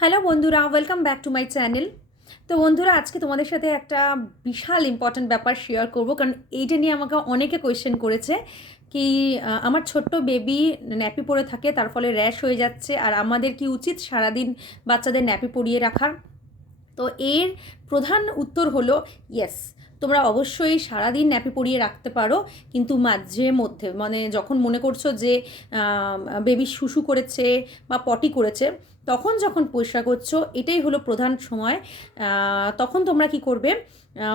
Hello বন্ধুরা, welcome back to my channel. তো বন্ধুরা, আজকে তোমাদের সাথে একটা বিশাল ইম্পর্ট্যান্ট ব্যাপার শেয়ার করব, কারণ এইটা নিয়ে আমাকে অনেকে কোয়েশ্চেন করেছে কি আমার ছোট্ট বেবি ন্যাপি পরে থাকে, তার ফলে র্যাশ হয়ে যাচ্ছে, আর আমাদের কি উচিত সারাদিন বাচ্চাদের ন্যাপি পরিয়ে রাখার? তো এর প্রধান উত্তর হলো ইয়েস, তোমরা অবশ্যই সারাদিন ন্যাপি পরিয়ে রাখতে পারো, কিন্তু মাঝে মধ্যে মানে যখন মনে করছো যে বেবি শুশু করেছে বা পটি করেছে, তখন যখন পরিষ্কার করছো, এটাই হলো প্রধান সময়। তখন তোমরা কি করবে,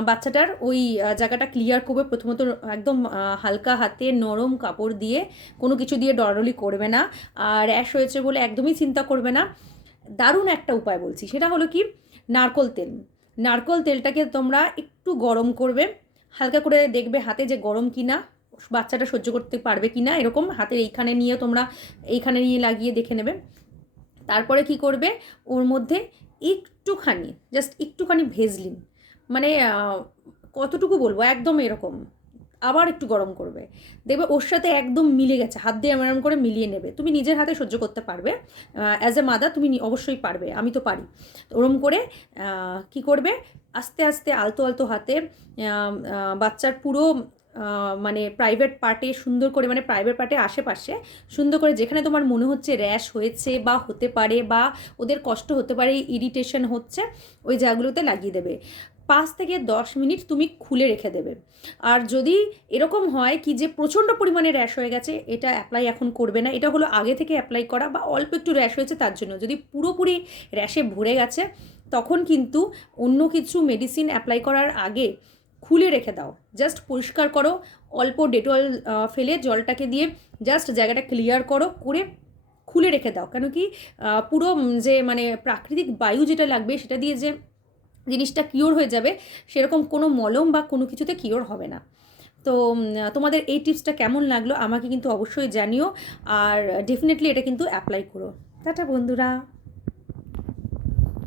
বাচ্চাটার ওই জায়গাটা ক্লিয়ার করবে। প্রথমত একদম হালকা হাতে নরম কাপড় দিয়ে, কোনো কিছু দিয়ে ডরাডরি করবে না। আর র্যাশ হয়েছে বলে একদমই চিন্তা করবে না। দারুণ একটা উপায় বলছি, সেটা হলো কি, নারকোল তেল। নারকোল তেলটাকে তোমরা একটু গরম করবে, হালকা করে দেখবে হাতে যে গরম কিনা, বাচ্চাটা সহ্য করতে পারবে কিনা, এরকম হাতের এইখানে নিয়ে তোমরা এইখানে নিয়ে লাগিয়ে দেখে নেবে। তারপরে কি করবে, ওর মধ্যে একটুখানি, জাস্ট একটুখানি ভেজলিন, মানে কতটুকু বলবো, একদম এরকম, আবার একটু গরম করবে, দেখবে ওর সাথে একদম মিলে গেছে। হাত দিয়ে এমন করে মিলিয়ে নেবে, তুমি নিজের হাতে সহ্য করতে পারবে। অ্যাজ এ মাদার তুমি অবশ্যই পারবে, আমি তো পারি। ওরম করে কি করবে, আস্তে আস্তে আলতো আলতো হাতে বাচ্চার পুরো মানে প্রাইভেট পার্টে সুন্দর করে, মানে প্রাইভেট পার্টে আশেপাশে সুন্দর করে, যেখানে তোমার মনে হচ্ছে র্যাশ হয়েছে বা হতে পারে বা ওদের কষ্ট হতে পারে, ইরিটেশন হচ্ছে, ওই জায়গাগুলোতে লাগিয়ে দেবে। 5 থেকে 10 মিনিট তুমি খুলে রেখে দেবে। আর যদি এরকম হয় কি যে প্রচণ্ড পরিমাণে র্যাশ হয়ে গেছে, এটা অ্যাপ্লাই এখন করবে না। এটা হলো আগে থেকে অ্যাপ্লাই করা বা অল্প একটু র্যাশ হয়েছে তার জন্য। যদি পুরোপুরি র্যাশে ভরে গেছে, তখন কিন্তু অন্য কিছু মেডিসিন অ্যাপ্লাই করার আগে খুলে রেখে দাও। জাস্ট পরিষ্কার করো, অল্প ডেটল ফেলে জলটাকে দিয়ে জাস্ট জায়গাটা ক্লিয়ার করো, করে খুলে রেখে দাও। কেন কি পুরো যে মানে প্রাকৃতিক বায়ু যেটা লাগবে সেটা দিয়ে যে জিনিসটা কিওর হয়ে যাবে, সেরকম কোনো মলম বা কোনো কিছুতে কিওর হবে না। তো তোমাদের এই টিপসটা কেমন লাগলো আমাকে কিন্তু অবশ্যই জানিও, আর ডেফিনেটলি এটা কিন্তু অ্যাপ্লাই করো। টাটা বন্ধুরা।